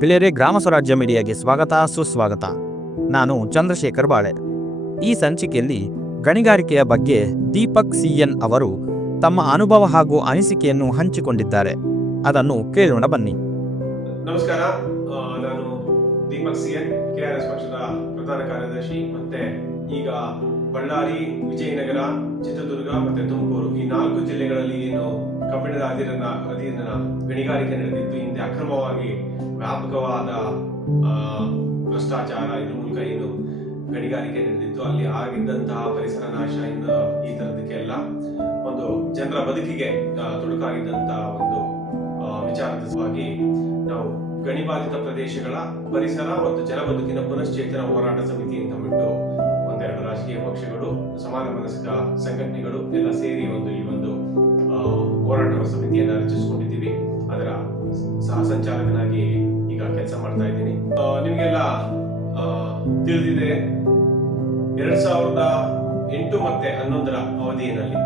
ಗೆಳೆಯರೇ, ಗ್ರಾಮ ಸ್ವರಾಜ್ಯ ಮೀಡಿಯಾಗೆ ಸ್ವಾಗತ ಸುಸ್ವಾಗತ. ನಾನು ಚಂದ್ರಶೇಖರ್ ಬಾಳೆ. ಈ ಸಂಚಿಕೆಯಲ್ಲಿ ಗಣಿಗಾರಿಕೆಯ ಬಗ್ಗೆ ದೀಪಕ್ CN ಅವರು ತಮ್ಮ ಅನುಭವ ಹಾಗೂ ಅನಿಸಿಕೆಯನ್ನು ಹಂಚಿಕೊಂಡಿದ್ದಾರೆ. ಅದನ್ನು ಕೇಳೋಣ ಬನ್ನಿ. ನಮಸ್ಕಾರ, ನಾನು ದೀಪಕ್ CN, KRS ಪಕ್ಷದ ಪ್ರಧಾನ ಕಾರ್ಯದರ್ಶಿ. ಮತ್ತೆ ಈಗ ಬಳ್ಳಾರಿ, ವಿಜಯನಗರ, ಚಿತ್ರದುರ್ಗ ಮತ್ತೆ ತುಮಕೂರು ಈ 4 ಜಿಲ್ಲೆಗಳಲ್ಲಿ ಏನು ಕಬ್ಬಿಣದ ಅದಿರಿನ ಗಣಿಗಾರಿಕೆ ನಡೆದಿತ್ತು, ಹಿಂದೆ ಅಕ್ರಮವಾಗಿ ವ್ಯಾಪಕವಾದ ಭ್ರಷ್ಟಾಚಾರ ಇದ್ರ ಮೂಲಕ ಏನು ಗಣಿಗಾರಿಕೆ ನಡೆದಿತ್ತು, ಅಲ್ಲಿ ಆಗಿದ್ದಂತಹ ಪರಿಸರ ನಾಶ ಈ ತರದಕ್ಕೆಲ್ಲ ಒಂದು ಜನರ ಬದುಕಿಗೆ ತೊಡಕಾಗಿದ್ದಂತಹ ಒಂದು ವಿಚಾರವಾಗಿ ನಾವು ಗಣಿಬಾಧಿತ ಪ್ರದೇಶಗಳ ಪರಿಸರ ಮತ್ತು ಜನ ಬದುಕಿನ ಪುನಶ್ಚೇತನ ಹೋರಾಟ ಸಮಿತಿ ಅಂತ ಬಿಟ್ಟು ಒಂದೆರಡು ರಾಜಕೀಯ ಪಕ್ಷಗಳು, ಸಮಾನ ಮನಸ್ಕ ಸಂಘಟನೆಗಳು ಎಲ್ಲ ಸೇರಿ ಈ ಒಂದು ಹೋರಾಟ ಸಮಿತಿಯನ್ನ ರಚಿಸಿಕೊಂಡಿದ್ದೀವಿ. ಅದರ ಸಹ ಸಂಚಾಲಕನಾಗಿ ಈಗ ಕೆಲಸ ಮಾಡ್ತಾ ಇದ್ದೀನಿ. ನಿಮಗೆಲ್ಲ ತಿಳಿದಿದೆ, 2008 ಮತ್ತೆ 2011 ಅವಧಿಯಲ್ಲಿ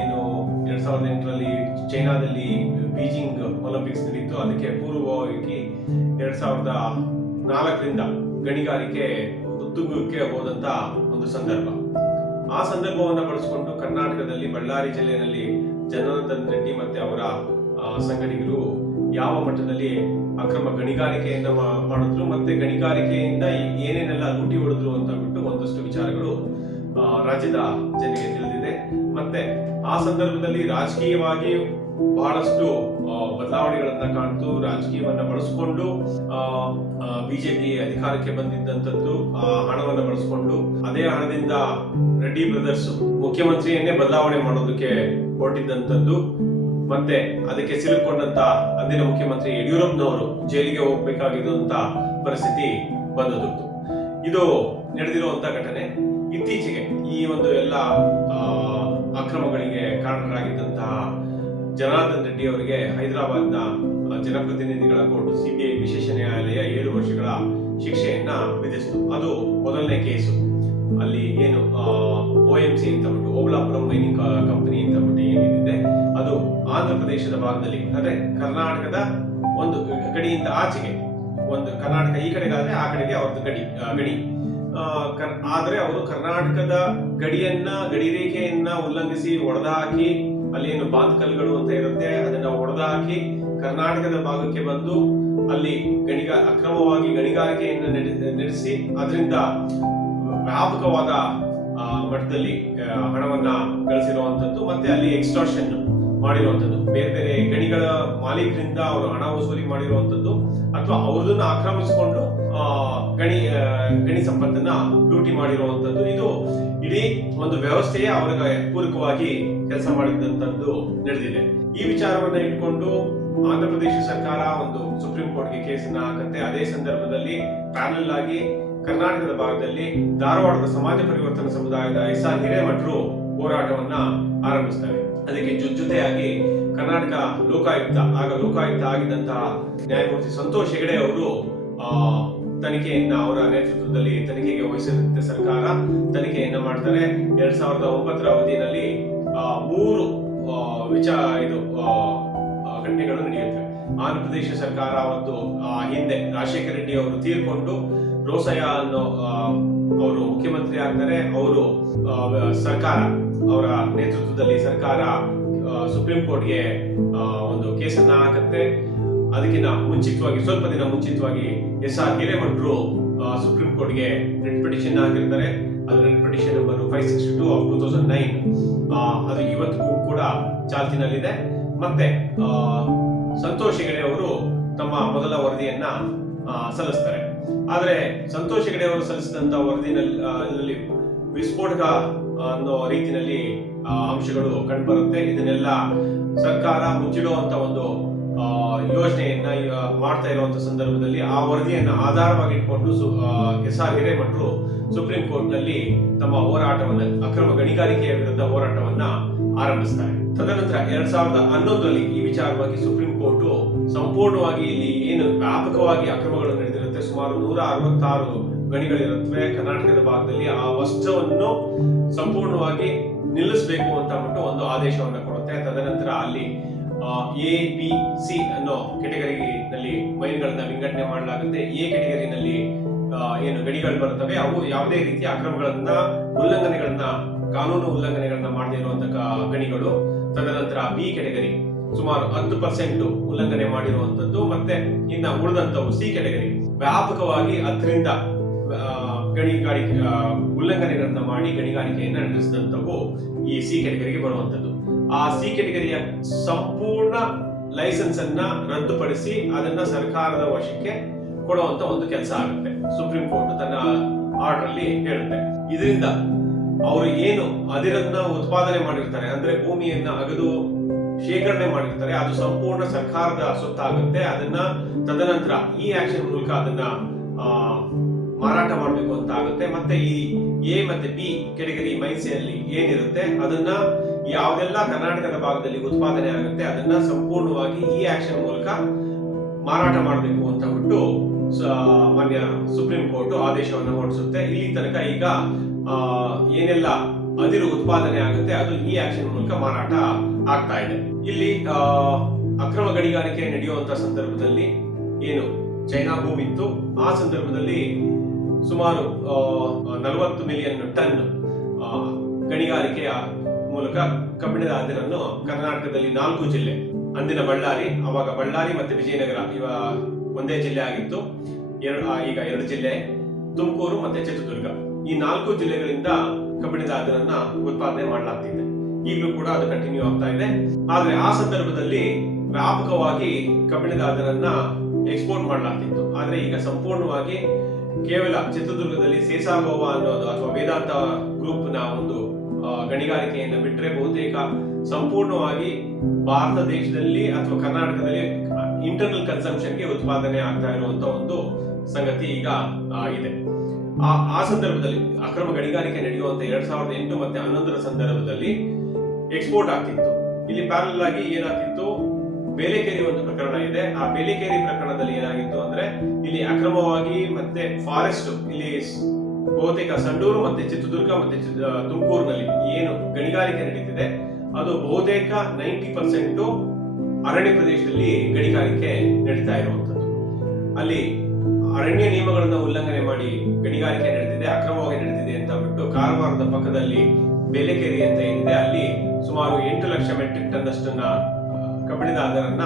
ಏನು 2008ರಲ್ಲಿ ಚೈನಾದಲ್ಲಿ ಬೀಜಿಂಗ್ ಒಲಿಂಪಿಕ್ಸ್ ನಡೀತು. ಅದಕ್ಕೆ ಪೂರ್ವವಾಗಿ 2004ರಿಂದ ಗಣಿಗಾರಿಕೆ ಉತ್ತುಂಗಕ್ಕೆ ಹೋದಂತ ಒಂದು ಸಂದರ್ಭ. ಆ ಸಂದರ್ಭವನ್ನು ಬಳಸಿಕೊಂಡು ಕರ್ನಾಟಕದಲ್ಲಿ ಬಳ್ಳಾರಿ ಜಿಲ್ಲೆಯಲ್ಲಿ ಜನಾರ್ದನ್ ರೆಡ್ಡಿ ಮತ್ತೆ ಅವರ ಸಂಘಟನೆಗಳು ಯಾವ ಮಟ್ಟದಲ್ಲಿ ಅಕ್ರಮ ಗಣಿಗಾರಿಕೆಯಿಂದ ಮಾಡಿದ್ರು ಮತ್ತೆ ಗಣಿಗಾರಿಕೆಯಿಂದ ಏನೇನೆಲ್ಲ ಲೂಟಿ ಹೊಡೆದ್ರು ಅಂತ ಬಿಟ್ಟು ಒಂದಷ್ಟು ವಿಚಾರಗಳು ರಾಜ್ಯದ ಜನರಿಗೆ ತಿಳಿದಿದೆ. ಮತ್ತೆ ಆ ಸಂದರ್ಭದಲ್ಲಿ ರಾಜಕೀಯವಾಗಿ ಬಹಳಷ್ಟು ಬದಲಾವಣೆಗಳನ್ನ ಕಾಣ್ತು. ರಾಜಕೀಯವನ್ನ ಬಳಸಿಕೊಂಡು ಬಿಜೆಪಿ ಅಧಿಕಾರಕ್ಕೆ ಬಂದಿದ್ದಂಥದ್ದು, ಆ ಹಣವನ್ನ ಬಳಸಿಕೊಂಡು ಅದೇ ಹಣದಿಂದ ರೆಡ್ಡಿ ಬ್ರದರ್ಸ್ ಮುಖ್ಯಮಂತ್ರಿಯನ್ನೇ ಬದಲಾವಣೆ ಮಾಡೋದಕ್ಕೆ ಹೊರಟಿದ್ದಂಥದ್ದು. ಮತ್ತೆ ಅದಕ್ಕೆ ಸಿಲುಕೊಂಡಂತ ಅಂದಿನ ಮುಖ್ಯಮಂತ್ರಿ ಯಡಿಯೂರಪ್ಪನವರು ಜೈಲಿಗೆ ಹೋಗ್ಬೇಕಾಗಿದ್ದಂತ ಪರಿಸ್ಥಿತಿ ಬಂದದ್ದು. ಇದು ನಡೆದಿರುವಂತ ಘಟನೆ. ಇತ್ತೀಚೆಗೆ ಈ ಒಂದು ಎಲ್ಲ ಅಕ್ರಮಗಳಿಗೆ ಕಾರಣರಾಗಿದ್ದಂತಹ ಜನಾರ್ದನ್ ರೆಡ್ಡಿ ಅವರಿಗೆ ಹೈದರಾಬಾದ್ನ ಜನಪ್ರತಿನಿಧಿಗಳ ಕೋರ್ಟ್ CBI ವಿಶೇಷ ನ್ಯಾಯಾಲಯ 7 ವರ್ಷಗಳ ಶಿಕ್ಷೆಯನ್ನ ವಿಧಿಸಿತು. ಅದು ಮೊದಲನೇ ಕೇಸು. ಅಲ್ಲಿ ಏನು OMC ಅಂತ ಬಿಟ್ಟು ಓಬಳಾಪುರಂ ಮೈನಿಂಗ್ ಕಂಪನಿ ಅಂತ ಬಿಟ್ಟು ಏನಿದೆ, ಅದು ಆಂಧ್ರ ಪ್ರದೇಶದ ಭಾಗದಲ್ಲಿ, ಅಂದ್ರೆ ಕರ್ನಾಟಕದ ಒಂದು ಗಡಿಯಿಂದ ಆಚೆಗೆ, ಒಂದು ಕರ್ನಾಟಕ ಈ ಕಡೆಗಾದ್ರೆ ಆ ಕಡೆಗೆ ಅವ್ರದ್ದು ಗಡಿ. ಆದ್ರೆ ಅವರು ಕರ್ನಾಟಕದ ಗಡಿ ರೇಖೆಯನ್ನ ಉಲ್ಲಂಘಿಸಿ ಒಡೆದಾಕಿ, ಅಲ್ಲಿ ಏನು ಬಾಂಧಕಲ್ಗಳು ಅಂತ ಇರುತ್ತೆ ಅದನ್ನ ಒಡೆದಾಕಿ ಕರ್ನಾಟಕದ ಭಾಗಕ್ಕೆ ಬಂದು ಅಲ್ಲಿ ಅಕ್ರಮವಾಗಿ ಗಣಿಗಾರಿಕೆಯನ್ನು ನಡೆಸಿ ಅದರಿಂದ ವ್ಯಾಪಕವಾದ ಮಟ್ಟದಲ್ಲಿ ಹಣವನ್ನ ಗಳಿಸಿರುವಂತದ್ದು. ಮತ್ತೆ ಅಲ್ಲಿ ಎಕ್ಸ್ಟಾರ್ಷನ್ ಮಾಡಿರುವಂತದ್ದು, ಬೇರೆ ಬೇರೆ ಗಣಿಗಳ ಮಾಲೀಕರಿಂದ ಅವರು ಹಣ ವಸೂಲಿ ಮಾಡಿರುವಂತದ್ದು ಅಥವಾ ಅವ್ರದನ್ನ ಆಕ್ರಮಿಸಿಕೊಂಡು ಗಣಿ ಸಂಪತ್ತನ್ನ ಲೂಟಿ ಮಾಡಿರುವಂತದ್ದು. ಇದು ಇಡೀ ಒಂದು ವ್ಯವಸ್ಥೆಯೇ ಅವರಿಗೆ ಪೂರಕವಾಗಿ ಕೆಲಸ ಮಾಡಿದಂತದ್ದು ನಡೆದಿದೆ. ಈ ವಿಚಾರವನ್ನ ಇಟ್ಕೊಂಡು ಆಂಧ್ರ ಪ್ರದೇಶ ಸರ್ಕಾರ ಒಂದು ಸುಪ್ರೀಂ ಕೋರ್ಟ್ಗೆ ಕೇಸನ್ನ ಹಾಕತ್ತೆ. ಅದೇ ಸಂದರ್ಭದಲ್ಲಿ ಪ್ಯಾರಲ್ ಆಗಿ ಕರ್ನಾಟಕದ ಭಾಗದಲ್ಲಿ ಧಾರವಾಡದ ಸಮಾಜ ಪರಿವರ್ತನಾ ಸಮುದಾಯದ SR ಹಿರೇಮಠರು ಹೋರಾಟವನ್ನ ಆರಂಭಿಸ್ತಾರೆ. ಅದಕ್ಕೆ ಜೊತೆಯಾಗಿ ಕರ್ನಾಟಕ ಲೋಕಾಯುಕ್ತ ಆಗಿದ್ದಂತಹ ನ್ಯಾಯಮೂರ್ತಿ ಸಂತೋಷ್ ಹೆಗಡೆ ಅವರು ತನಿಖೆಯನ್ನ ಅವರ ನೇತೃತ್ವದಲ್ಲಿ ತನಿಖೆಗೆ ವಹಿಸಿರುತ್ತೆ ಸರ್ಕಾರ. ತನಿಖೆಯನ್ನ ಮಾಡ್ತಾರೆ. 2009ರ ಅವಧಿಯಲ್ಲಿ 3 ಘಟನೆಗಳು ನಡೆಯುತ್ತವೆ. ಆಂಧ್ರ ಪ್ರದೇಶ ಸರ್ಕಾರ ಒಂದು ಹಿಂದೆ ರಾಜಶೇಖರ ರೆಡ್ಡಿ ಅವರು ತೀರ್ಕೊಂಡು ರೋಸಯ್ಯ ಅನ್ನೋ ಅವರು ಮುಖ್ಯಮಂತ್ರಿ ಆಗ್ತಾರೆ. ಅವರು ಸರ್ಕಾರ, ಅವರ ನೇತೃತ್ವದಲ್ಲಿ ಸರ್ಕಾರ ಸುಪ್ರೀಂ ಕೋರ್ಟ್ಗೆ ಒಂದು ಕೇಸನ್ನ ಹಾಕುತ್ತೆ. ಅದಕ್ಕಿಂತ ಮುಂಚಿತವಾಗಿ, ಸ್ವಲ್ಪ ದಿನ ಮುಂಚಿತವಾಗಿ SR ಹಿರೇಮಠರು ಸುಪ್ರೀಂ ಕೋರ್ಟ್ಗೆ ರಿಟ್ ಪಿಟಿಷನ್ ಹಾಕಿರ್ತಾರೆ. ಅದು ರಿಟ್ ಪಿಟಿಷನ್ ನಂಬರ್ 562 ಆಫ್ 2009. ಅದು ಇವತ್ತಿಗೂ ಕೂಡ ಚಾಲ್ತಿನಲ್ಲಿದೆ. ಮತ್ತೆ ಸಂತೋಷ್ ಹೆಗಡೆ ಅವರು ತಮ್ಮ ಮೊದಲ ವರದಿಯನ್ನ ಸಲ್ಲಿಸ್ತಾರೆ. ಆದ್ರೆ ಸಂತೋಷ್ ಹೆಗಡೆ ಅವರು ಸಲ್ಲಿಸಿದಂತ ವರದಿನಲ್ಲಿ ವಿಸ್ಫೋಟಕ ಅನ್ನೋ ರೀತಿಯಲ್ಲಿ ಅಂಶಗಳು ಕಂಡುಬರುತ್ತೆ. ಇದನ್ನೆಲ್ಲ ಸರ್ಕಾರ ಮುಚ್ಚಿಡುವಂತ ಒಂದು ಯೋಜನೆಯನ್ನ ಮಾಡ್ತಾ ಇರುವಂತ ಸಂದರ್ಭದಲ್ಲಿ ಆ ವರದಿಯನ್ನ ಆಧಾರವಾಗಿ ಇಟ್ಕೊಂಡು SR ಹಿರೇಮಠರು ಸುಪ್ರೀಂ ಕೋರ್ಟ್ ನಲ್ಲಿ ತಮ್ಮ ಹೋರಾಟವನ್ನ, ಅಕ್ರಮ ಗಣಿಗಾರಿಕೆಯ ವಿರುದ್ಧ ಹೋರಾಟವನ್ನ ಆರಂಭಿಸ್ತಾರೆ. ತದನಂತರ 2011ರಲ್ಲಿ ಈ ವಿಚಾರವಾಗಿ ಸುಪ್ರೀಂ ಕೋರ್ಟ್ ಸಂಪೂರ್ಣವಾಗಿ ಇಲ್ಲಿ ಏನು ವ್ಯಾಪಕವಾಗಿ ಅಕ್ರಮಗಳು ನಡೆದಿರುತ್ತೆ, ಸುಮಾರು 166 ಗಣಿಗಳಿರುತ್ತವೆ ಕರ್ನಾಟಕದ ಭಾಗದಲ್ಲಿ, ಆ ವಸ್ತುವನ್ನು ಸಂಪೂರ್ಣವಾಗಿ ನಿಲ್ಲಿಸಬೇಕು ಅಂತ ಬಿಟ್ಟು ಒಂದು ಆದೇಶವನ್ನ ಕೊಡುತ್ತೆ. ತದನಂತರ ಅಲ್ಲಿ ಎ ಬಿ ಸಿ ಅನ್ನೋ ಕೆಟಗರಿನಲ್ಲಿ ಮೈನ್ಗಳನ್ನ ವಿಂಗಡಣೆ ಮಾಡಲಾಗುತ್ತೆ. ಎ ಕೆಟಗರಿನಲ್ಲಿ ಏನು ಗಣಿಗಳು ಬರುತ್ತವೆ ಅವು ಯಾವುದೇ ರೀತಿಯ ಅಕ್ರಮಗಳನ್ನ ಉಲ್ಲಂಘನೆಗಳನ್ನ ಕಾನೂನು ಉಲ್ಲಂಘನೆಗಳನ್ನ ಮಾಡದೇ ಇರುವಂತಹ ಗಣಿಗಳು. ತದನಂತರ ಬಿ ಕೆಟಗರಿ ಸುಮಾರು 10% ಉಲ್ಲಂಘನೆ ಮಾಡಿರುವಂತದ್ದು. ಮತ್ತೆ ಇನ್ನ ಉಳಿದಂತವು ಸಿ ಕೆಟಗರಿ ವ್ಯಾಪಕವಾಗಿ 10ರಿಂದ ಗಣಿಗಾರಿಕೆ ಉಲ್ಲಂಘನೆಗಳನ್ನ ಮಾಡಿ ಗಣಿಗಾರಿಕೆಯನ್ನ ನಡೆಸಿದಂತವು ಈ ಸಿ ಕೆಟಗರಿಗೆ ಬರುವಂತದ್ದು. ಆ ಸಿ ಕೆಟಗರಿಯ ಸಂಪೂರ್ಣ ಲೈಸೆನ್ಸ್ ಅನ್ನ ರದ್ದುಪಡಿಸಿ ಅದನ್ನ ಸರ್ಕಾರದ ವಶಕ್ಕೆ ಕೊಡುವಂತ ಒಂದು ಕೆಲಸ ಆಗುತ್ತೆ. ಸುಪ್ರೀಂ ಕೋರ್ಟ್ ತನ್ನ ಆರ್ಡರ್ ಅಲ್ಲಿ ಹೇಳುತ್ತೆ. ಇದರಿಂದ ಅವರು ಏನು ಅದಿರನ್ನ ಉತ್ಪಾದನೆ ಮಾಡಿರ್ತಾರೆ, ಅಂದ್ರೆ ಭೂಮಿಯನ್ನ ಅಗದು ಶೇಖರಣೆ ಮಾಡಿರ್ತಾರೆ, ಅದು ಸಂಪೂರ್ಣ ಸರ್ಕಾರದ ಸೊತ್ತಾಗುತ್ತೆ. ಅದನ್ನ ತದನಂತರ ಈ ಆಕ್ಷನ್ ಮೂಲಕ ಅದನ್ನ ಮಾರಾಟ ಮಾಡಬೇಕು ಅಂತ ಆಗುತ್ತೆ. ಮತ್ತೆ ಈ ಎ ಮತ್ತೆ ಬಿ ಕೆಟಗರಿ ಮೈನ್ಸಿನಲ್ಲಿ ಏನಿರುತ್ತೆ ಅದನ್ನ ಯಾವುದೆಲ್ಲ ಕರ್ನಾಟಕದ ಭಾಗದಲ್ಲಿ ಉತ್ಪಾದನೆ ಆಗುತ್ತೆ ಅದನ್ನ ಸಂಪೂರ್ಣವಾಗಿ ಈ ಆಕ್ಷನ್ ಮೂಲಕ ಮಾರಾಟ ಮಾಡಬೇಕು ಅಂತ ಬಿಟ್ಟು ಮಾನ್ಯ ಸುಪ್ರೀಂ ಕೋರ್ಟ್ ಆದೇಶವನ್ನು ಹೊರಡಿಸುತ್ತೆ. ಇಲ್ಲಿ ತನಕ ಈಗ ಏನೆಲ್ಲ ಅದಿರು ಉತ್ಪಾದನೆ ಆಗುತ್ತೆ ಅದು ಈ ಆಕ್ಷನ್ ಮೂಲಕ ಮಾರಾಟ ಆಗ್ತಾ ಇದೆ. ಇಲ್ಲಿ ಅಕ್ರಮ ಗಣಿಗಾರಿಕೆ ನಡೆಯುವಂತ ಸಂದರ್ಭದಲ್ಲಿ ಏನು ಚೈನಾ ಭೂಮಿ ಇತ್ತು ಆ ಸಂದರ್ಭದಲ್ಲಿ ಸುಮಾರು 40 ಮಿಲಿಯನ್ ಟನ್ ಗಣಿಗಾರಿಕೆಯ ಮೂಲಕ ಕಬ್ಬಿಣದ ಅದಿರನ್ನು ಕರ್ನಾಟಕದಲ್ಲಿ 4 ಜಿಲ್ಲೆ, ಅಂದಿನ ಬಳ್ಳಾರಿ, ಅವಾಗ ಬಳ್ಳಾರಿ ಮತ್ತೆ ವಿಜಯನಗರ ಇವ ಒಂದೇ ಜಿಲ್ಲೆ ಆಗಿತ್ತು, ಈಗ 2 ಜಿಲ್ಲೆ, ತುಮಕೂರು ಮತ್ತೆ ಚಿತ್ರದುರ್ಗ, ಈ 4 ಜಿಲ್ಲೆಗಳಿಂದ ಕಬ್ಬಿಣದ ಅದಿರನ್ನ ಉತ್ಪಾದನೆ ಮಾಡಲಾಗ್ತಿದೆ. ಈಗಲೂ ಕೂಡ ಅದು ಕಂಟಿನ್ಯೂ ಆಗ್ತಾ ಇದೆ. ಆದ್ರೆ ಆ ಸಂದರ್ಭದಲ್ಲಿ ವ್ಯಾಪಕವಾಗಿ ಕಬ್ಬಿಣದ ಅದಿರನ್ನ ಎಕ್ಸ್ಪೋರ್ಟ್ ಮಾಡಲಾಗ್ತಿತ್ತು. ಆದ್ರೆ ಈಗ ಸಂಪೂರ್ಣವಾಗಿ ಕೇವಲ ಚಿತ್ರದುರ್ಗದಲ್ಲಿ ಸೇಸಾಗೋವಾ ಅನ್ನೋದು ಅಥವಾ ವೇದಾಂತ ಗ್ರೂಪ್ ನ ಒಂದು ಗಣಿಗಾರಿಕೆಯನ್ನು ಬಿಟ್ಟರೆ ಬಹುತೇಕ ಸಂಪೂರ್ಣವಾಗಿ ಭಾರತ ದೇಶದಲ್ಲಿ ಅಥವಾ ಕರ್ನಾಟಕದಲ್ಲಿ ಇಂಟರ್ನಲ್ ಕನ್ಸಂಪ್ಷನ್ಗೆ ಉತ್ಪಾದನೆ ಆಗ್ತಾ ಇರುವಂತ ಒಂದು ಸಂಗತಿ ಈಗ ಇದೆ. ಆ ಸಂದರ್ಭದಲ್ಲಿ ಅಕ್ರಮ ಗಣಿಗಾರಿಕೆ ನಡೆಯುವಂತ 2008 ಮತ್ತೆ 2011 ಸಂದರ್ಭದಲ್ಲಿ ಎಕ್ಸ್ಪೋರ್ಟ್ ಆಗ್ತಿತ್ತು. ಇಲ್ಲಿ ಪ್ಯಾರಲ್ ಆಗಿ ಏನಾಗ್ತಿತ್ತು, ಬೇಲೆಕೇರಿ ಒಂದು ಪ್ರಕರಣ ಇದೆ. ಆ ಬೇಲೆಕೇರಿ ಪ್ರಕರಣದಲ್ಲಿ ಏನಾಗಿತ್ತು ಅಂದ್ರೆ ಇಲ್ಲಿ ಅಕ್ರಮವಾಗಿ ಮತ್ತೆ ಫಾರೆಸ್ಟ್ ಇಲ್ಲಿ ಬಹುತೇಕ ಸಂಡೂರು ಮತ್ತೆ ಚಿತ್ರದುರ್ಗ ಮತ್ತೆ ತುಮಕೂರಿನಲ್ಲಿ ಏನು ಗಣಿಗಾರಿಕೆ ನಡೀತಿದೆ ಅದು ಬಹುತೇಕ 90% ಅರಣ್ಯ ಪ್ರದೇಶದಲ್ಲಿ ಗಣಿಗಾರಿಕೆ ನಡೀತಾ ಇರುವಂತದ್ದು. ಅಲ್ಲಿ ಅರಣ್ಯ ನಿಯಮಗಳನ್ನ ಉಲ್ಲಂಘನೆ ಮಾಡಿ ಗಣಿಗಾರಿಕೆ ನಡೆದಿದೆ, ಅಕ್ರಮವಾಗಿ ನಡೆದಿದೆ ಅಂತ ಬಿಟ್ಟು ಕಾರವಾರದ ಪಕ್ಕದಲ್ಲಿ ಬೇಲೆಕೇರಿ ಅಂತ ಏನಿದೆ ಅಲ್ಲಿ ಸುಮಾರು 8 ಲಕ್ಷ ಮೆಟ್ರಿಕ್ ಟನ್ ಅಷ್ಟನ್ನ ಕಬ್ಬಿಣದ ಅದಿರನ್ನ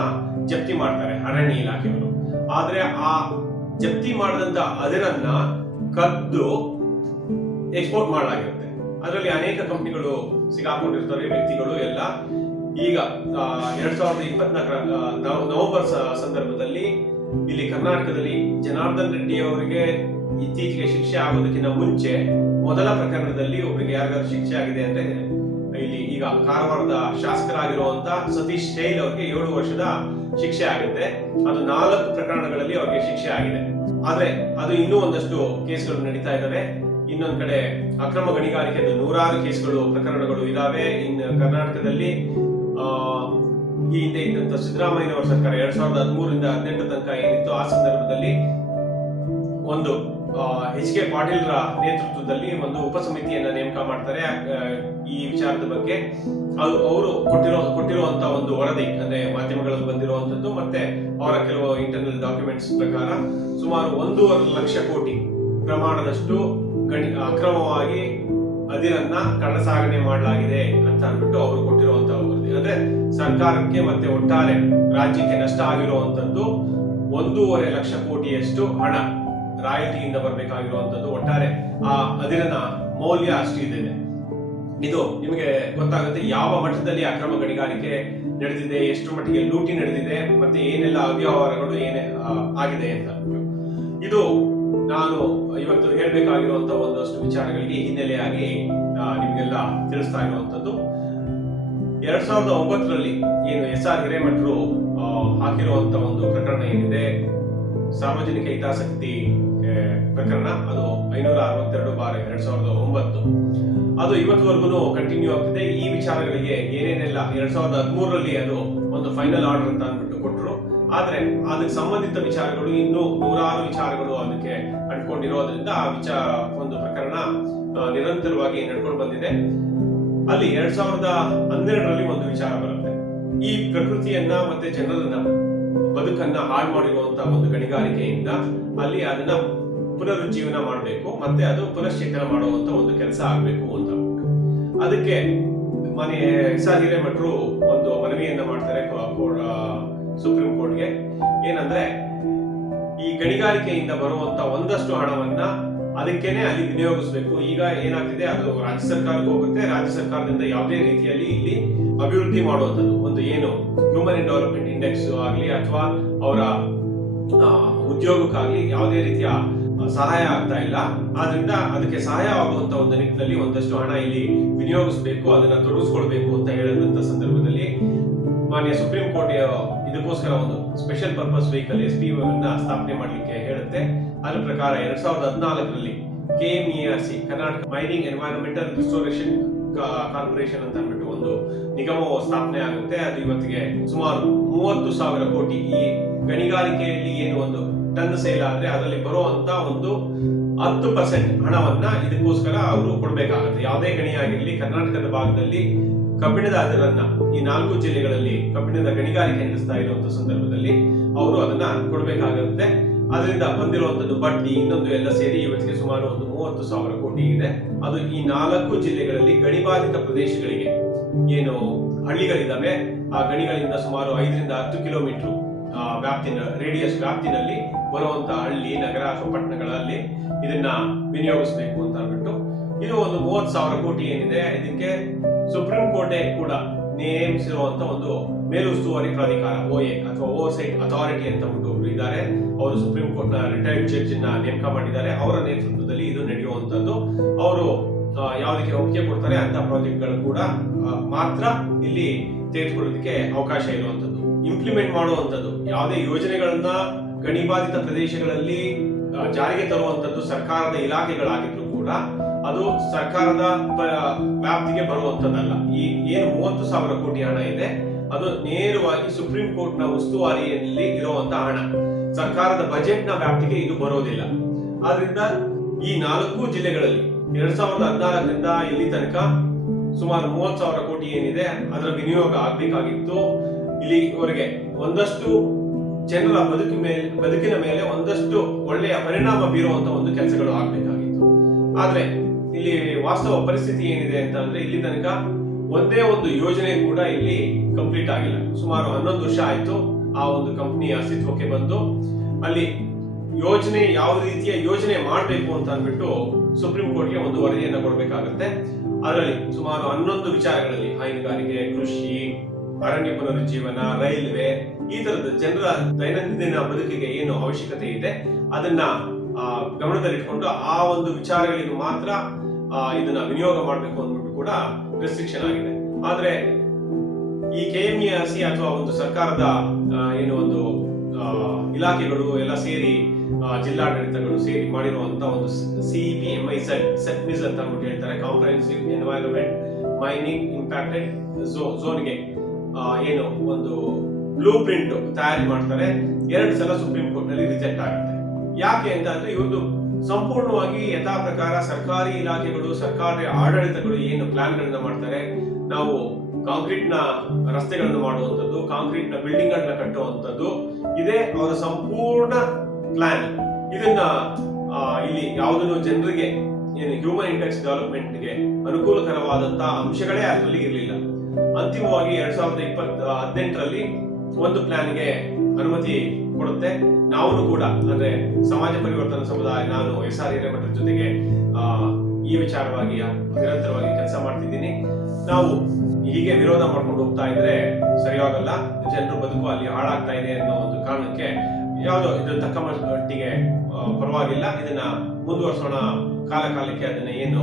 ಜಪ್ತಿ ಮಾಡ್ತಾರೆ ಅರಣ್ಯ ಇಲಾಖೆಯವರು. ಆದ್ರೆ ಆ ಜಪ್ತಿ ಮಾಡಿದಂತ ಅದಿರನ್ನ ಕದ್ದು ಎಕ್ಸ್ಪೋರ್ಟ್ ಮಾಡಲಾಗಿರುತ್ತೆ. ಅದರಲ್ಲಿ ಅನೇಕ ಕಂಪನಿಗಳು ಸಿಗಾಕೊಂಡಿರ್ತಾರೆ, ವ್ಯಕ್ತಿಗಳು ಎಲ್ಲ. ಈಗ 2024 ನವೆಂಬರ್ ಸಂದರ್ಭದಲ್ಲಿ ಇಲ್ಲಿ ಕರ್ನಾಟಕದಲ್ಲಿ ಜನಾರ್ದನ್ ರೆಡ್ಡಿ ಅವರಿಗೆ ಇತ್ತೀಚೆಗೆ ಶಿಕ್ಷೆ ಆಗೋದಕ್ಕಿಂತ ಮುಂಚೆ ಮೊದಲ ಪ್ರಕರಣದಲ್ಲಿ ಒಬ್ಬರಿಗೆ ಯಾರಿಗಾದ್ರೂ ಶಿಕ್ಷೆ ಆಗಿದೆ ಅಂದ್ರೆ ಇಲ್ಲಿ ಈಗ ಕಾರವಾರದ ಶಾಸಕರಾಗಿರುವಂತ ಸತೀಶ್ ಶೈಲ್ ಅವರಿಗೆ 7 ವರ್ಷದ ಶಿಕ್ಷೆ ಆಗುತ್ತೆ. ಅದು 4 ಪ್ರಕರಣಗಳಲ್ಲಿ ಅವರಿಗೆ ಶಿಕ್ಷೆ ಆಗಿದೆ. ಆದ್ರೆ ಅದು ಇನ್ನೂ ಒಂದಷ್ಟು ಕೇಸ್ಗಳು ನಡೀತಾ ಇದಾವೆ. ಇನ್ನೊಂದ್ ಕಡೆ ಅಕ್ರಮ ಗಣಿಗಾರಿಕೆದು 100 ಕೇಸ್ಗಳು ಪ್ರಕರಣಗಳು ಇದಾವೆ. ಇನ್ನು ಕರ್ನಾಟಕದಲ್ಲಿ ಈ ಹಿಂದೆ ಇದ್ದಂತ ಸಿದ್ದರಾಮಯ್ಯನವರ ಸರ್ಕಾರ 2013ರಿಂದ 2018 ತನಕ ಏನಿತ್ತು ಆ ಸಂದರ್ಭದಲ್ಲಿ ಒಂದು ಎಚ್ ಕೆ ಪಾಟೀಲ್ರ ನೇತೃತ್ವದಲ್ಲಿ ಒಂದು ಉಪಸಮಿತಿಯನ್ನ ನೇಮಕ ಮಾಡ್ತಾರೆ ಈ ವಿಚಾರದ ಬಗ್ಗೆ. ಅವರು ಕೊಟ್ಟಿರುವಂತ ಒಂದು ವರದಿ ಅಂದ್ರೆ ಮಾಧ್ಯಮಗಳಲ್ಲಿ ಬಂದಿರುವಂತದ್ದು ಮತ್ತೆ ಅವರ ಕೆಲವು ಇಂಟರ್ನಲ್ ಡಾಕ್ಯುಮೆಂಟ್ಸ್ ಪ್ರಕಾರ ಸುಮಾರು 1.5 ಲಕ್ಷ ಕೋಟಿ ಪ್ರಮಾಣದಷ್ಟು ಅಕ್ರಮವಾಗಿ ಅದಿರನ್ನ ಕಳ್ಳಸಾಗಣೆ ಮಾಡಲಾಗಿದೆ ಅಂತ ಅಂದ್ಬಿಟ್ಟು ಅವರು ಕೊಟ್ಟಿರುವಂತಹ ವರದಿ. ಅಂದ್ರೆ ಸರ್ಕಾರಕ್ಕೆ ಮತ್ತೆ ಒಟ್ಟಾರೆ ರಾಜ್ಯಕ್ಕೆ ನಷ್ಟ ಆಗಿರುವಂತದ್ದು 1.5 ಲಕ್ಷ ಕೋಟಿಯಷ್ಟು ಹಣ ರಾಯಲ್ಟಿಯಿಂದ ಬರಬೇಕಾಗಿರುವಂತದ್ದು. ಒಟ್ಟಾರೆ ಆ ಅದಿರನ ಮೌಲ್ಯ ಅಷ್ಟಿದೆ. ಇದು ನಿಮಗೆ ಗೊತ್ತಾಗುತ್ತೆ ಯಾವ ಮಟ್ಟದಲ್ಲಿ ಅಕ್ರಮ ಗಣಿಗಾರಿಕೆ ನಡೆದಿದೆ, ಎಷ್ಟು ಮಟ್ಟಿಗೆ ಲೂಟಿ ನಡೆದಿದೆ, ಮತ್ತೆ ಏನೆಲ್ಲ ಅವ್ಯವಹಾರಗಳು ಏನೇ ಆಗಿದೆ ಅಂತ. ಇದು ನಾನು ಇವತ್ತು ಹೇಳ್ಬೇಕಾಗಿರುವಂತಹ ಒಂದಷ್ಟು ವಿಚಾರಗಳಿಗೆ ಹಿನ್ನೆಲೆಯಾಗಿ ನಿಮ್ಗೆಲ್ಲ ತಿಳಿಸ್ತಾ ಇರುವಂತದ್ದು. 2009ರಲ್ಲಿ ಏನು SR ಹಿರೇಮಠರು ಹಾಕಿರುವಂತ ಒಂದು ಪ್ರಕರಣ ಏನಿದೆ, ಸಾರ್ವಜನಿಕ ಹಿತಾಸಕ್ತಿ ಪ್ರಕರಣ, ಅದು 562/2009, ಅದು ಇವತ್ತುವರೆಗೂ ಕಂಟಿನ್ಯೂ ಆಗ್ತಿದೆ. ಈ ವಿಚಾರಗಳಿಗೆ ಏನೇನೆಲ್ಲ 2013ರಲ್ಲಿ ಅದು ಒಂದು ಫೈನಲ್ ಆರ್ಡರ್ ಅಂತ ಅಂದ್ಬಿಟ್ಟು ಕೊಟ್ಟರು. ಆದ್ರೆ ಅದಕ್ಕೆ ಸಂಬಂಧಿತ ವಿಚಾರಗಳು ಇನ್ನೂ 100 ವಿಚಾರಗಳು ಅದಕ್ಕೆ ಅಂಟ್ಕೊಂಡಿರೋದ್ರಿಂದ ಆ ಒಂದು ಪ್ರಕರಣ ನಿರಂತರವಾಗಿ ನಡ್ಕೊಂಡು ಬಂದಿದೆ. ಅಲ್ಲಿ 2012ರಲ್ಲಿ ಒಂದು ವಿಚಾರ ಬರುತ್ತೆ. ಈ ಪ್ರಕೃತಿಯನ್ನ ಮತ್ತೆ ಜನರನ್ನ ಬದುಕನ್ನ ಹಾಳು ಮಾಡಿರುವಂತಹ ಒಂದು ಗಣಿಗಾರಿಕೆಯಿಂದ ಅಲ್ಲಿ ಅದನ್ನ ಪುನರುಜ್ಜೀವನ ಮಾಡಬೇಕು, ಮತ್ತೆ ಅದು ಪುನಶ್ಚೇತನ ಮಾಡುವಂತ ಒಂದು ಕೆಲಸ ಆಗ್ಬೇಕು ಅಂತ. ಅದಕ್ಕೆ ಮನೆ ಎಸ್.ಆರ್. ಹಿರೇಮಠರು ಒಂದು ಮನವಿಯನ್ನ ಮಾಡ್ತಾರೆ ಸುಪ್ರೀಂ ಕೋರ್ಟ್ಗೆ. ಏನಂದ್ರೆ ಈ ಗಣಿಗಾರಿಕೆಯಿಂದ ಬರುವಂತ ಒಂದಷ್ಟು ಹಣವನ್ನ ಅದಕ್ಕೇನೆ ಅಲ್ಲಿ ವಿನಿಯೋಗಿಸಬೇಕು. ಈಗ ಏನಾಗ್ತಿದೆ, ಅದು ರಾಜ್ಯ ಸರ್ಕಾರಕ್ಕೆ ಹೋಗುತ್ತೆ. ರಾಜ್ಯ ಸರ್ಕಾರದಿಂದ ಯಾವುದೇ ರೀತಿಯಲ್ಲಿ ಇಲ್ಲಿ ಅಭಿವೃದ್ಧಿ ಮಾಡುವಂಥದ್ದು ಒಂದು ಏನು ಹ್ಯೂಮನ್ ಡೆವಲಪ್ಮೆಂಟ್ ಇಂಡೆಕ್ಸ್ ಆಗಲಿ ಅಥವಾ ಅವರ ಉದ್ಯೋಗಕ್ಕಾಗಲಿ ಯಾವುದೇ ರೀತಿಯ ಸಹಾಯ ಆಗ್ತಾ ಇಲ್ಲ. ಆದ್ರಿಂದ ಅದಕ್ಕೆ ಸಹಾಯ ಆಗುವಂತ ಒಂದು ನಿಟ್ಟಿನಲ್ಲಿ ಒಂದಷ್ಟು ಹಣ ಇಲ್ಲಿ ವಿನಿಯೋಗಿಸಬೇಕು, ಅದನ್ನ ತೊಡಗಿಸ್ಕೊಳ್ಬೇಕು ಅಂತ ಹೇಳಿದಂತ ಸಂದರ್ಭದಲ್ಲಿ ಮಾನ್ಯ ಸುಪ್ರೀಂ ಕೋರ್ಟ್ ಇದಕ್ಕೋಸ್ಕರ ಒಂದು ಸ್ಪೆಷಲ್ ಪರ್ಪಸ್ ವೆಹಿಕಲ್ SPV ಅನ್ನ ಸ್ಥಾಪನೆ ಮಾಡಲಿಕ್ಕೆ ಹೇಳುತ್ತೆ. ಅದರ ಪ್ರಕಾರ 2014ರಲ್ಲಿ KMERC Karnataka mining environmental restoration corporation ಅಂತ ಅಂದ್ಬಿಟ್ಟು ಒಂದು ನಿಗಮವು ಸ್ಥಾಪನೆ ಆಗುತ್ತೆ. ಅದು ಇವತ್ತಿಗೆ ಸುಮಾರು 30,000 ಕೋಟಿ ಈ ಗಣಿಗಾರಿಕೆಯಲ್ಲಿ ಏನು ಒಂದು ಟನ್ ಸೇಲ್ ಆದ್ರೆ ಅದರಲ್ಲಿ ಬರುವಂತ ಒಂದು 10% ಹಣವನ್ನ ಇದಕ್ಕೋಸ್ಕರ ಅವರು ಕೊಡ್ಬೇಕಾಗುತ್ತೆ. ಯಾವುದೇ ಗಣಿ ಆಗಿರಲಿ ಕರ್ನಾಟಕದ ಭಾಗದಲ್ಲಿ ಕಬ್ಬಿಣದ ಅದರನ್ನ ಈ 4 ಜಿಲ್ಲೆಗಳಲ್ಲಿ ಕಬ್ಬಿಣದ ಗಣಿಗಾರಿಕೆ ನಡೆಸ್ತಾ ಇರುವಂತಹ ಸಂದರ್ಭದಲ್ಲಿ ಅವರು ಅದನ್ನ ಕೊಡ್ಬೇಕಾಗುತ್ತೆ. ಅದರಿಂದ ಬಂದಿರುವಂತದ್ದು ಬಡ್ಡಿ ಇನ್ನೊಂದು ಎಲ್ಲ ಸೇರಿ ಇವತ್ತಿಗೆ ಸುಮಾರು ಒಂದು 30,000 ಕೋಟಿ ಇದೆ. ಅದು ಈ 4 ಜಿಲ್ಲೆಗಳಲ್ಲಿ ಗಣಿಬಾಧಿತ ಪ್ರದೇಶಗಳಿಗೆ ಏನು ಹಳ್ಳಿಗಳಿದಾವೆ ಆ ಗಣಿಗಳಿಂದ ಸುಮಾರು 5ರಿಂದ 10 ಕಿಲೋಮೀಟರ್ ರೇಡಿಯಸ್ ವ್ಯಾಪ್ತಿನಲ್ಲಿ ಬರುವಂತಹ ಹಳ್ಳಿ ನಗರ ಅಥವಾ ಪಟ್ಟಣಗಳಲ್ಲಿ ಇದನ್ನ ವಿನಿಯೋಗಿಸಬೇಕು ಅಂತ ಅಂದ್ಬಿಟ್ಟು ಇದು ಒಂದು 30,000 ಕೋಟಿ ಏನಿದೆ. ಇದಕ್ಕೆ ಸುಪ್ರೀಂ ಕೋರ್ಟ್ ಕೂಡ ನೇಮಿಸಿರುವಂತ ಒಂದು ಮೇಲುಸ್ತುವಾರಿ ಪ್ರಾಧಿಕಾರ OA ಅಥವಾ ಓವರ್ಸೈಟ್ ಅಥಾರಿಟಿ ಅಂತ ಒಬ್ಬರು ಇದ್ದಾರೆ. ಅವರು ಸುಪ್ರೀಂ ಕೋರ್ಟ್ ನ ರಿಟೈರ್ಡ್ ಜಡ್ಜ್ ನ ನೇಮಕ ಮಾಡಿದ್ದಾರೆ. ಅವರ ನೇತೃತ್ವದಲ್ಲಿ ಇದು ನಡೆಯುವಂತದ್ದು. ಅವರು ಯಾವುದಕ್ಕೆ ಒಪ್ಪಿಗೆ ಕೊಡ್ತಾರೆ ಅಂತ ಪ್ರಾಜೆಕ್ಟ್ಗಳು ಕೂಡ ಮಾತ್ರ ಇಲ್ಲಿ ತೆಗೆದುಕೊಳ್ಳೋದಕ್ಕೆ ಅವಕಾಶ ಇರುವಂತದ್ದು. ಇಂಪ್ಲಿಮೆಂಟ್ ಮಾಡುವಂತದ್ದು ಯಾವುದೇ ಯೋಜನೆಗಳನ್ನ ಗಣಿಬಾಧಿತ ಪ್ರದೇಶಗಳಲ್ಲಿ ಜಾರಿಗೆ ತರುವಂತದ್ದು ಸರ್ಕಾರದ ಇಲಾಖೆಗಳಾಗಿದ್ರು ಕೂಡ ಅದು ಸರ್ಕಾರದ ವ್ಯಾಪ್ತಿಗೆ ಬರುವಂತದ್ದಲ್ಲ. ಈ ಏನು 30,000 ಕೋಟಿ ಹಣ ಇದೆ ಅದು ನೇರವಾಗಿ ಸುಪ್ರೀಂ ಕೋರ್ಟ್ ನ ಉಸ್ತುವಾರಿಯಲ್ಲಿ ಇರುವಂತಹ ಹಣ, ಸರ್ಕಾರದ ಬಜೆಟ್ ನ ವ್ಯಾಪ್ತಿಗೆ ಇದು ಬರೋದಿಲ್ಲ. ಆದ್ರಿಂದ ಈ 4 ಜಿಲ್ಲೆಗಳಲ್ಲಿ 2014ರಿಂದ ಇಲ್ಲಿ ತನಕ ಸುಮಾರು 30,000 ಕೋಟಿ ಏನಿದೆ ಅದರ ವಿನಿಯೋಗ ಆಗ್ಬೇಕಾಗಿತ್ತು. ಇಲ್ಲಿವರೆಗೆ ಒಂದಷ್ಟು ಜನರ ಬದುಕಿನ ಮೇಲೆ ಒಂದಷ್ಟು ಒಳ್ಳೆಯ ಪರಿಣಾಮ ಬೀರುವಂತ ಒಂದು ಕೆಲಸಗಳು ಆಗ್ಬೇಕಾಗಿತ್ತು. ಆದ್ರೆ ಇಲ್ಲಿ ವಾಸ್ತವ ಪರಿಸ್ಥಿತಿ ಏನಿದೆ ಅಂತ ಅಂದ್ರೆ ಇಲ್ಲಿ ತನಕ ಒಂದೇ ಒಂದು ಯೋಜನೆ ಕೂಡ ಇಲ್ಲಿ ಕಂಪ್ಲೀಟ್ ಆಗಿಲ್ಲ. ಸುಮಾರು 11 ವರ್ಷ ಆಯ್ತು ಆ ಒಂದು ಕಂಪನಿ ಅಸ್ತಿತ್ವಕ್ಕೆ ಬಂದು. ಅಲ್ಲಿ ಯೋಜನೆ ಯಾವ ರೀತಿಯ ಯೋಜನೆ ಮಾಡಬೇಕು ಅಂತ ಅಂದ್ಬಿಟ್ಟು ಸುಪ್ರೀಂ ಕೋರ್ಟ್ಗೆ ಒಂದು ವರದಿಯನ್ನ ಕೊಡಬೇಕಾಗುತ್ತೆ. ಅದರಲ್ಲಿ ಸುಮಾರು 11 ವಿಚಾರಗಳಲ್ಲಿ ಹೈನುಗಾರಿಕೆ, ಕೃಷಿ, ಅರಣ್ಯ ಪುನರುಜ್ಜೀವನ, ರೈಲ್ವೆ, ಈ ತರದ ಜನರ ದೈನಂದಿನ ಬದುಕಿಗೆ ಏನು ಅವಶ್ಯಕತೆ ಇದೆ ಅದನ್ನ ಗಮನದಲ್ಲಿಟ್ಕೊಂಡು ಆ ಒಂದು ವಿಚಾರಗಳಿಗೆ ಮಾತ್ರ ಇದನ್ನ ವಿನಿಯೋಗ ಮಾಡಬೇಕು ಅಂದ್ಬಿಟ್ಟು ಕೂಡ ರೆಸ್ಟ್ರಿಕ್ಷನ್ ಆಗಿದೆ. ಆದ್ರೆ ಈ KMERC ಅಥವಾ ಒಂದು ಸರ್ಕಾರದ ಏನು ಒಂದು ಇಲಾಖೆಗಳು ಎಲ್ಲ ಸೇರಿ ಜಿಲ್ಲಾಡಳಿತಗಳು ಸೇರಿ ಮಾಡಿರುವಂತ ಒಂದು CEPMIZ ಅಂತ ಅಂದ್ಬಿಟ್ಟು ಹೇಳ್ತಾರೆ, ಕಾಂಪ್ರಹೆನ್ಸಿವ್ ಎನ್ವೈರನ್ಮೆಂಟ್ ಮೈನಿಂಗ್ ಇಂಪ್ಯಾಕ್ಟೆಡ್ ಝೋನ್ಗೆ ಏನು ಒಂದು ಬ್ಲೂ ಪ್ರಿಂಟ್ ತಯಾರಿ ಮಾಡ್ತಾರೆ. 2 ಸಲ ಸುಪ್ರೀಂ ಕೋರ್ಟ್ ನಲ್ಲಿ ರಿಜೆಕ್ಟ್ ಆಗುತ್ತೆ. ಯಾಕೆ ಅಂತ ಅಂದ್ರೆ ಇವತ್ತು ಸಂಪೂರ್ಣವಾಗಿ ಯಥಾ ಪ್ರಕಾರ ಸರ್ಕಾರಿ ಇಲಾಖೆಗಳು, ಸರ್ಕಾರಿ ಆಡಳಿತಗಳು ಏನು ಪ್ಲಾನ್ ಗಳನ್ನ ಮಾಡ್ತಾರೆ, ನಾವು ಕಾಂಕ್ರೀಟ್ ನ ರಸ್ತೆಗಳನ್ನು ಮಾಡುವಂತದ್ದು, ಕಾಂಕ್ರೀಟ್ ನ ಬಿಲ್ಡಿಂಗ್ ಗಳನ್ನ ಕಟ್ಟುವಂತದ್ದು, ಇದೇ ಅವರ ಸಂಪೂರ್ಣ ಪ್ಲಾನ್. ಇದನ್ನ ಇಲ್ಲಿ ಯಾವುದನ್ನು ಜನರಿಗೆ ಏನು ಹ್ಯೂಮನ್ ಇಂಡೆಕ್ಸ್ ಡೆವಲಪ್ಮೆಂಟ್ಗೆ ಅನುಕೂಲಕರವಾದಂತಹ ಅಂಶಗಳೇ ಅದರಲ್ಲಿ ಇರಲಿಲ್ಲ. ಅಂತಿಮವಾಗಿ 2018ರಲ್ಲಿ ಒಂದು ಪ್ಲಾನ್ಗೆ ಅನುಮತಿ ಕೊಡುತ್ತೆ. ನಾವು ಕೂಡ ಅಂದ್ರೆ ಸಮಾಜ ಪರಿವರ್ತನಾ ಸಮುದಾಯ, ನಾನು SR ಹಿರೇಮಠರ ಜೊತೆಗೆ ಈ ವಿಚಾರವಾಗಿ ನಿರಂತರವಾಗಿ ಕೆಲಸ ಮಾಡ್ತಿದ್ದೀನಿ. ನಾವು ಹೀಗೆ ವಿರೋಧ ಮಾಡ್ಕೊಂಡು ಹೋಗ್ತಾ ಇದ್ರೆ ಸರಿಯಾಗಲ್ಲ, ಜನರ ಬದುಕು ಅಲ್ಲಿ ಹಾಳಾಗ್ತಾ ಇದೆ ಅನ್ನೋ ಒಂದು ಕಾರಣಕ್ಕೆ ಯಾವುದೋ ಇದ್ರ ತಕ್ಕ ಮಟ್ಟಿಗೆ ಪರವಾಗಿಲ್ಲ, ಇದನ್ನ ಮುಂದುವರ್ಸೋಣ, ಕಾಲಕ್ಕೆ ಅದನ್ನ ಏನು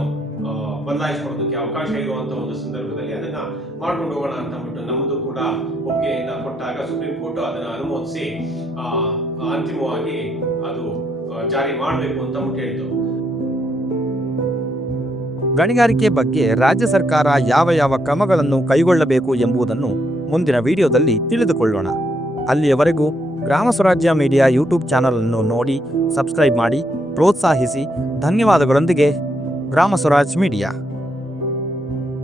ಬದಲಾಯಿಸಿಕೊಳ್ಳೋದಕ್ಕೆ ಅವಕಾಶ ಇರುವಂತ ಒಂದು ಸಂದರ್ಭದಲ್ಲಿ ಅದನ್ನ ಮಾಡ್ಕೊಂಡು ಹೋಗೋಣ ಅಂತ ಅಂದ್ಬಿಟ್ಟು ನಮ್ಮದು ಕೂಡ ಒಪ್ಪಿಗೆಯನ್ನ ಕೊಟ್ಟಾಗ ಸುಪ್ರೀಂ ಕೋರ್ಟ್ ಅದನ್ನ ಅನುಮೋದಿಸಿ ಅಂತಿಮವಾಗಿ ಅದು ಜಾರಿ ಮಾಡಬೇಕು ಅಂತ ಹೇಳಿತು. ಗಣಿಗಾರಿಕೆ ಬಗ್ಗೆ ರಾಜ್ಯ ಸರ್ಕಾರ ಯಾವ ಕ್ರಮಗಳನ್ನು ಕೈಗೊಳ್ಳಬೇಕು ಎಂಬುದನ್ನು ಮುಂದಿನ ವಿಡಿಯೋದಲ್ಲಿ ತಿಳಿದುಕೊಳ್ಳೋಣ. ಅಲ್ಲಿಯವರೆಗೂ ಗ್ರಾಮ ಸ್ವರಾಜ್ಯ ಮೀಡಿಯಾ ಯೂಟ್ಯೂಬ್ ಚಾನಲ್ ಅನ್ನು ನೋಡಿ ಸಬ್ಸ್ಕ್ರೈಬ್ ಮಾಡಿ ಪ್ರೋತ್ಸಾಹಿಸಿ. ಧನ್ಯವಾದಗಳೊಂದಿಗೆ ಗ್ರಾಮ ಸ್ವರಾಜ್ ಮೀಡಿಯಾ.